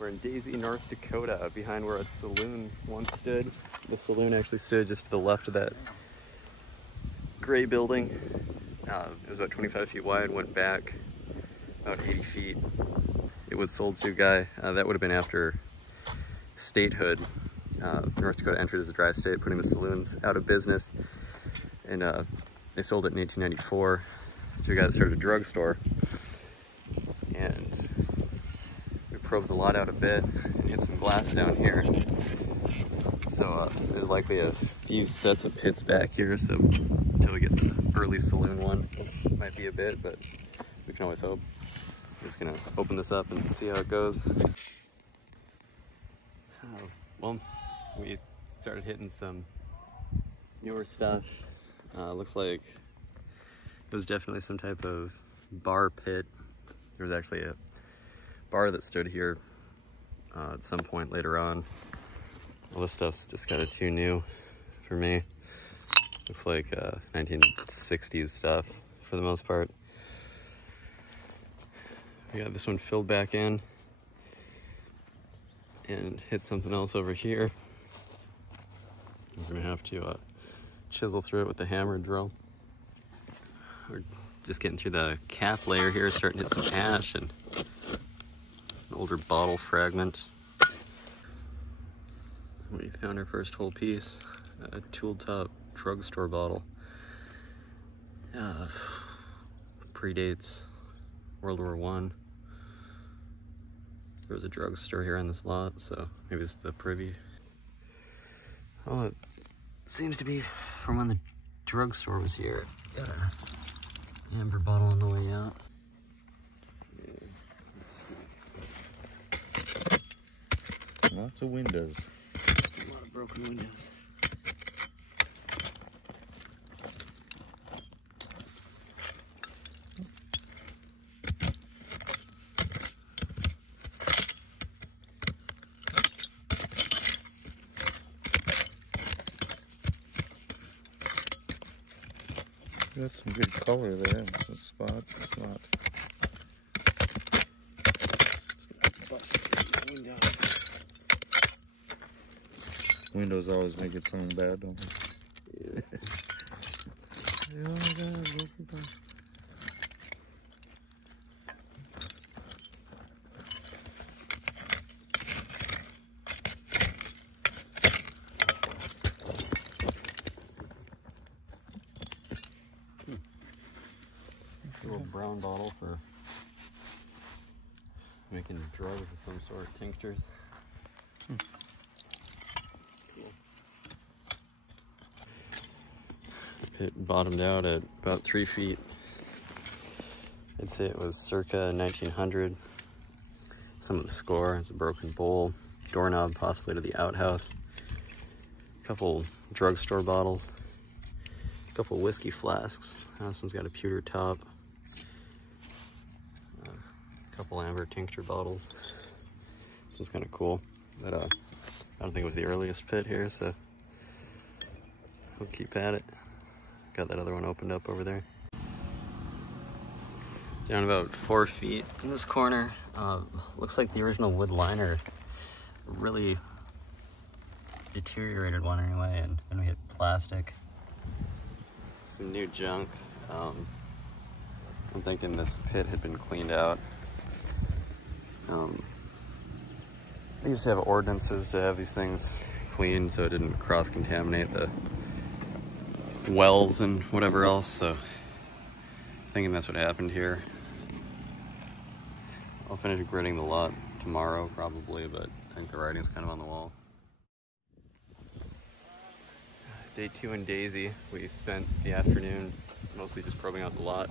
We're in Dazey, North Dakota, behind where a saloon once stood. The saloon actually stood just to the left of that gray building. It was about 25 feet wide, went back about 80 feet. It was sold to a guy, that would have been after statehood. North Dakota entered as a dry state, putting the saloons out of business. And they sold it in 1894 to a guy that started a drugstore. And we probed the lot out a bit and hit some glass down here. So there's likely a few sets of pits back here, so until we get the early saloon one, it might be a bit, but we can always hope. I'm just gonna open this up and see how it goes. Well, we started hitting some newer stuff. Looks like it was definitely some type of bar pit. There was actually a bar that stood here at some point later on. All this stuff's just kind of too new for me. Looks like 1960s stuff for the most part. We got this one filled back in and hit something else over here. I'm gonna have to chisel through it with the hammer drill. We're just getting through the cap layer here, starting to hit some ash and an older bottle fragment. We found our first whole piece, a tool top drugstore bottle. Predates World War I. There was a drugstore here on this lot, so maybe it's the privy. Oh, it seems to be from when the drugstore was here. Got an amber bottle on the way out. Yeah, let's see. Lots of windows. A lot of broken windows. Got some good color there in some spots. It's not. Windows always make it sound bad, don't they? Yeah. Oh my God, broken down. A little brown bottle for making drugs of some sort, tinctures. Cool. The pit bottomed out at about 3 feet. I'd say it was circa 1900. Some of the score is a broken bowl, doorknob possibly to the outhouse, a couple drugstore bottles, a couple whiskey flasks. This one's got a pewter top. Couple amber tincture bottles. This one's kind of cool, but I don't think it was the earliest pit here, so we'll keep at it. Got that other one opened up over there. Down about 4 feet in this corner, looks like the original wood liner, really deteriorated one anyway, and then we hit plastic. Some new junk. I'm thinking this pit had been cleaned out. They used to have ordinances to have these things cleaned so it didn't cross-contaminate the wells and whatever else, so thinking that's what happened here. I'll finish gridding the lot tomorrow probably, but I think the writing's kind of on the wall. Day 2 in Dazey. We spent the afternoon mostly just probing out the lot.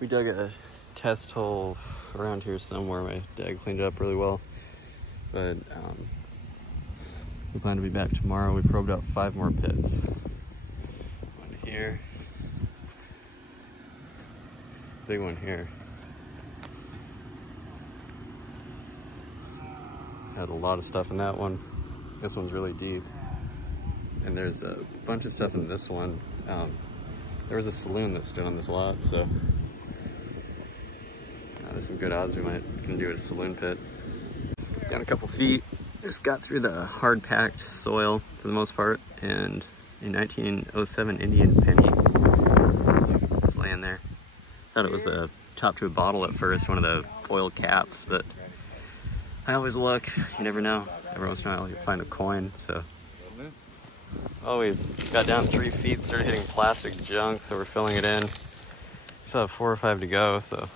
We dug a test hole around here somewhere. My dad cleaned it up really well, but we plan to be back tomorrow. We probed out 5 more pits. One here, big one here. Had a lot of stuff in that one. This one's really deep, and there's a bunch of stuff in this one. There was a saloon that stood on this lot, so there's some good odds we might can do a saloon pit. Down a couple feet. Just got through the hard packed soil for the most part, and a 1907 Indian penny was laying there. Thought it was the top to a bottle at first, one of the foil caps, but I always look, you never know. Every once in a while you find a coin, so. Oh, we got down 3 feet, started hitting plastic junk, so we're filling it in. Still have 4 or 5 to go, so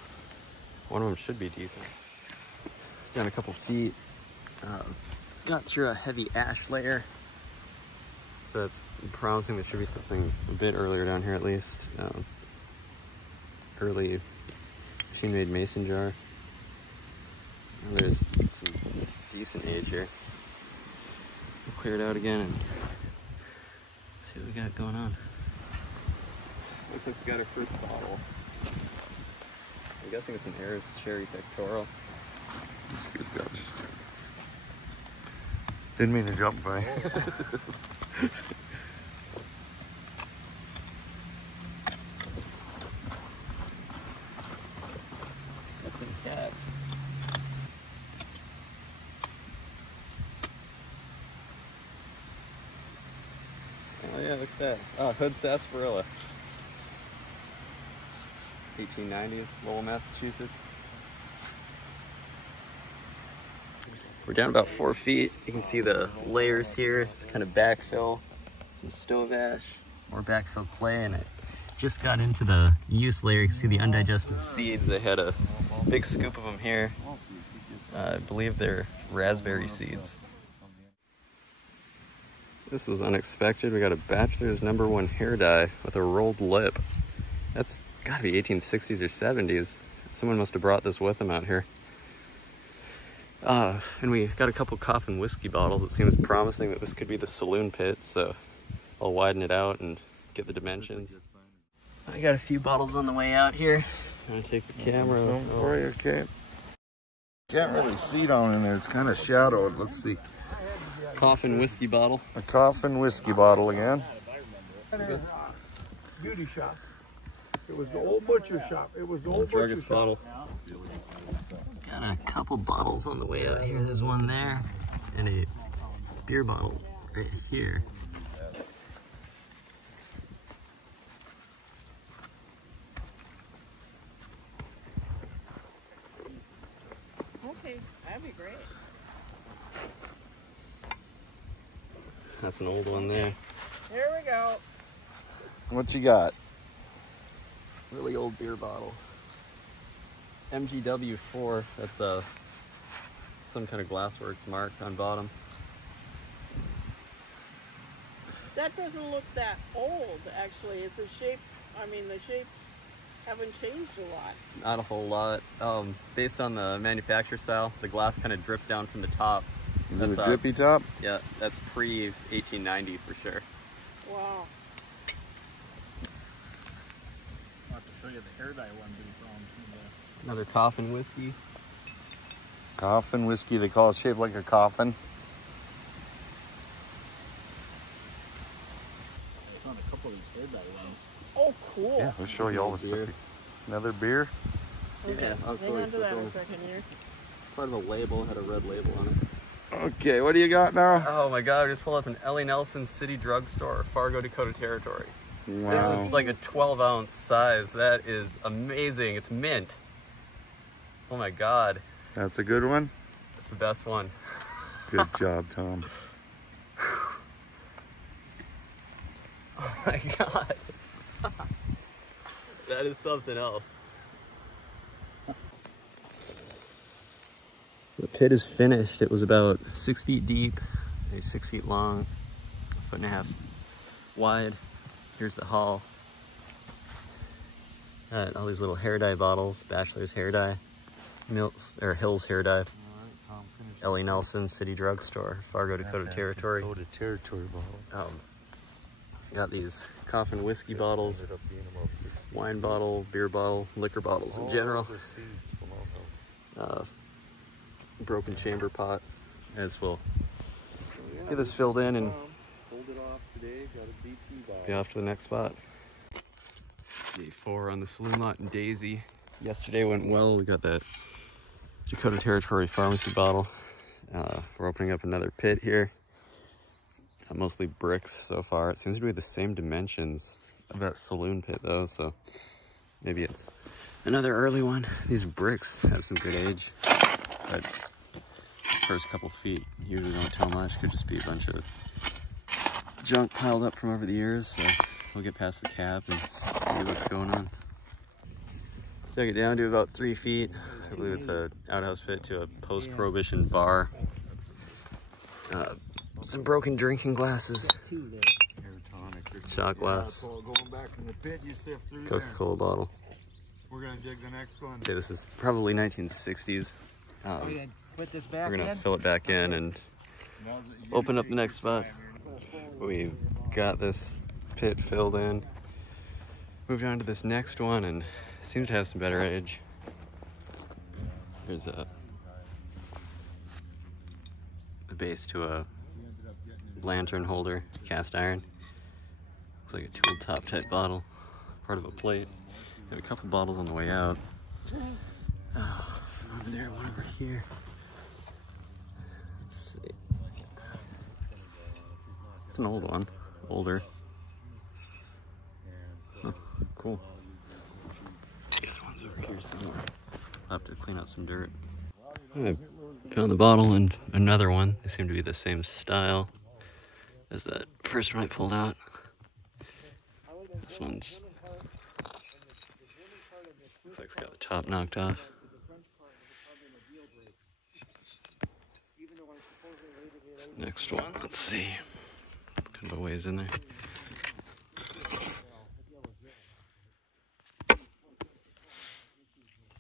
one of them should be decent. Down a couple feet. Got through a heavy ash layer, so that's promising. There should be something a bit earlier down here at least. Early machine-made mason jar. And there's some decent age here. We'll clear it out again and see what we got going on. Looks like we got our first bottle. I'm guessing it's an Ayers Cherry Pectoral. That's good, guys. Didn't mean to jump by. That's a cat. Oh yeah, look at that. Oh, Hood Sarsaparilla. 1890s, Lowell, Massachusetts. We're down about 4 feet. You can see the layers here. It's kind of backfill, some stove ash, more backfill clay, and it just got into the use layer. You can see the undigested seeds. I had a big scoop of them here. I believe they're raspberry seeds. This was unexpected. We got a bachelor's #1 hair dye with a rolled lip. That's gotta be 1860s or 70s. Someone must have brought this with them out here. And we got a couple coffin whiskey bottles. It seems promising that this could be the saloon pit, so I'll widen it out and get the dimensions. I got a few bottles on the way out here. I'm gonna take the camera. Something for you, okay? Can't really see down in there. It's kind of shadowed. Let's see. Coffin whiskey bottle. A coffin whiskey bottle again. Beauty shop. It was the old butcher shop. It was the old butcher Druggist shop. bottle. Got a couple bottles on the way out here. There's one there, and a beer bottle right here. Okay, that'd be great. That's an old one there. Here we go. What you got? Really old beer bottle. MGW4. That's some kind of glassworks mark on bottom. That doesn't look that old, actually. It's a shape, I mean, the shapes haven't changed a lot. Not a whole lot. Based on the manufacturer style, the glass kind of drips down from the top. Is it a drippy top? Yeah, that's pre-1890 for sure. Wow. I'll have to show you the hair dye one we found. Another coffin whiskey. Coffin whiskey. They call it shaped like a coffin. I found a couple of these hair dye ones. Oh, cool. Yeah, we'll show you all the stuff. Beer. Another beer. Okay, Yeah, I'll hang show you on to that something. a second here. Part of the label had a red label on it. Okay, what do you got now? Oh my god, I just pulled up an L.A. Nelson City Drugstore, Fargo, Dakota Territory. Wow. This is like a 12-ounce size. That is amazing. It's mint. Oh my god. That's a good one. It's the best one. Good job, Tom. Oh my god. That is something else. The pit is finished. It was about 6 feet deep, maybe 6 feet long, 1.5 feet wide. Here's the hull. All these little hair dye bottles, Bachelor's hair dye, Hills hair dye, L.A. Nelson City Drugstore, Fargo, Dakota Territory. Dakota Territory bottle. Got these coffin whiskey bottles, wine bottle, beer bottle, liquor bottles in general. Broken chamber pot, as we'll get this filled in and Pulled it off today, got a DT bottle. be off to the next spot. Day 4 on the saloon lot in Dazey. Yesterday went well. We got that Dakota Territory pharmacy bottle. We're opening up another pit here. Mostly bricks so far. It seems to be the same dimensions of that saloon pit though, so maybe it's another early one. These bricks have some good age, but first couple feet usually don't tell much. Could just be a bunch of junk piled up from over the years, so we'll get past the cap and see what's going on. Took it down to about 3 feet. I believe it's an outhouse pit to a post-prohibition bar. Some broken drinking glasses, shot glass, Coca-Cola bottle. We're gonna dig the next one. I'd say this is probably 1960s. We're gonna fill it back in and open up the next spot. We've got this pit filled in. Moved on to this next one and seems to have some better edge. There's a base to a lantern holder, cast iron. Looks like a tool top type bottle, part of a plate. Got a couple bottles on the way out. Oh, one over there, one over here. Let's see. It's an old one, older. Oh, cool. Got ones over here somewhere. I'll have to clean out some dirt. I found the bottle and another one. They seem to be the same style as that first one I pulled out. This one's looks like it's got the top knocked off. This next one, let's see. Kind of a ways in there.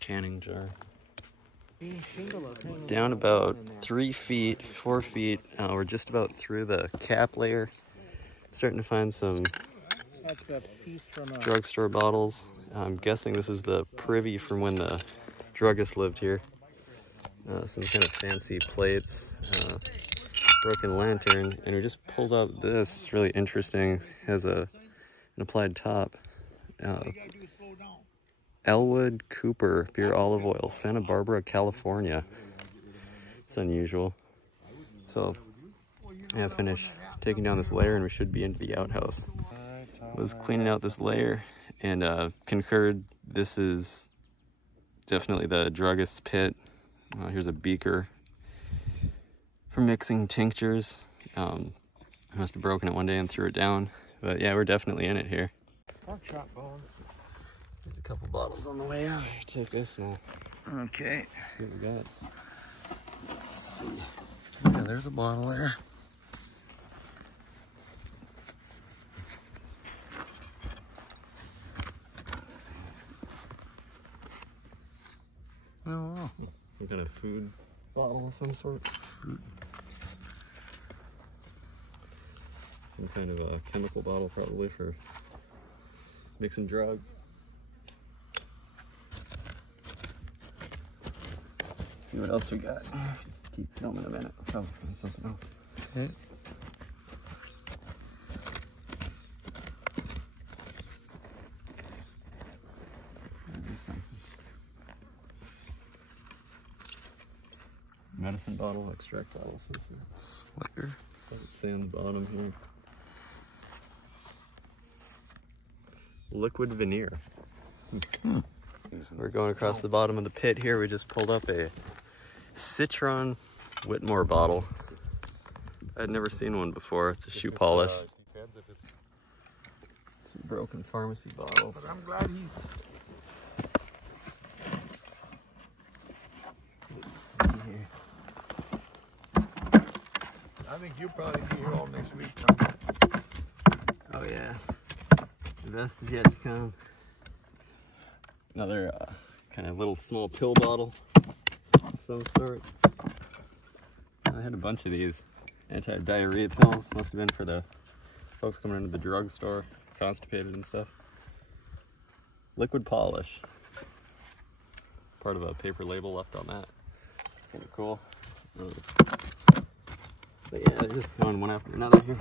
Canning jar. Down about 3 feet, 4 feet. We're just about through the cap layer. Starting to find some drugstore bottles. I'm guessing this is the privy from when the druggist lived here. Some kind of fancy plates, broken lantern, and we just pulled up this really interesting. Has an applied top. Elwood Cooper Beer Olive Oil, Santa Barbara, California. It's unusual. So I have finished taking down this layer and we should be into the outhouse. Was cleaning out this layer and concurred this is definitely the druggist's pit. Here's a beaker for mixing tinctures. I must have broken it one day and threw it down, but yeah, we're definitely in it here. There's a couple bottles on the way out. Take this one. Okay. See what we got. Let's see. Yeah, there's a bottle there. Oh, some kind of food bottle of some sort. Some kind of a chemical bottle, probably for mixing drugs. See what else we got. Just keep filming a minute. I'll probably find something else. Okay. Medicine bottle, extract bottle, some slicker. Doesn't say on the bottom here. Liquid veneer. We're going across the bottom of the pit here. We just pulled up a Citron Whitmore bottle. I'd never seen one before. It's a shoe polish. Some broken pharmacy bottles. But I'm glad he's... Let's see here. I think you'll probably be here all next week, Tom. Oh yeah. The best is yet to come. Another kind of little small pill bottle of some sort. I had a bunch of these anti-diarrhea pills. Must have been for the folks coming into the drugstore, constipated and stuff. Liquid polish. Part of a paper label left on that. Kind of cool. But yeah, they're just going one after another here.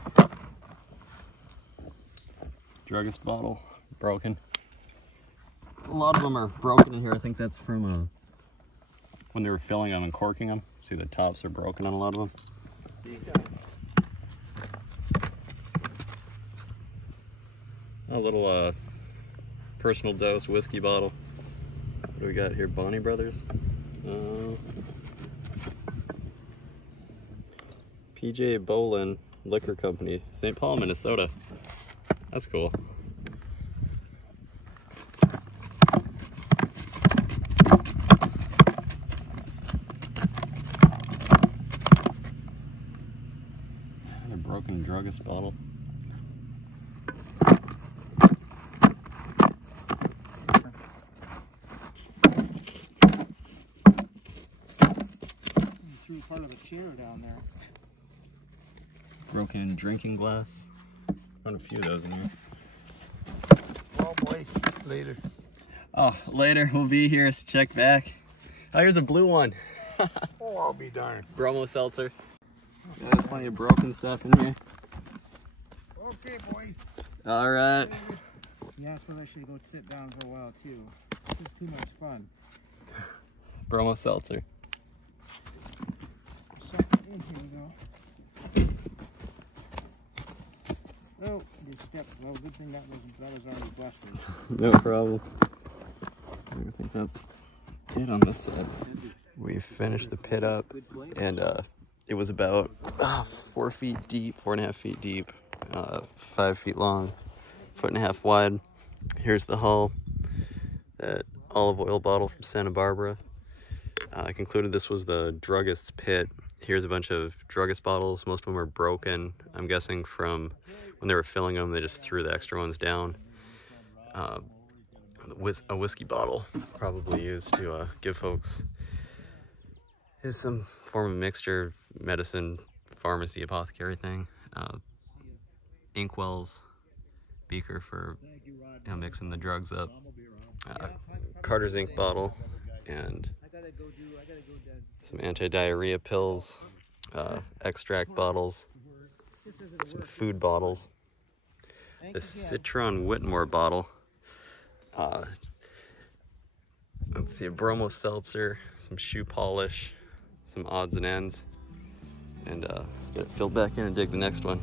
Druggist bottle, broken. A lot of them are broken in here. I think that's from when they were filling them and corking them. See, the tops are broken on a lot of them. A little personal dose whiskey bottle. What do we got here? Bonnie Brothers. PJ Bolin Liquor Company, St. Paul, Minnesota. That's cool. A broken druggist bottle. Threw part of a chair down there. Broken drinking glass. Found a few of those in here. Well, boys, later. Oh, later we'll be here. So check back. Oh, here's a blue one. Oh, I'll be darned. Bromo seltzer. Yeah, there's plenty of broken stuff in here. Okay, boys. All right. Yeah, I suppose I should go sit down for a while too. This is too much fun. Bromo seltzer. Here we go. Oh, you stepped. Well, good thing that was already busted. No problem. I think that's it on this side. We finished the pit up, and it was about 4 feet deep, 4.5 feet deep, 5 feet long, 1.5 feet wide. Here's the hull. That olive oil bottle from Santa Barbara. I concluded this was the druggist's pit. Here's a bunch of druggist bottles. Most of them are broken. I'm guessing from when they were filling them, they just threw the extra ones down. A whiskey bottle, probably used to give folks is some form of mixture, medicine, pharmacy, apothecary thing. Inkwells, beaker for mixing the drugs up. Carter's ink bottle, and some anti-diarrhea pills, extract bottles, some food bottles, the Citron Whitmore bottle. Let's see, a Bromo seltzer, some shoe polish, some odds and ends, and get it filled back in and dig the next one.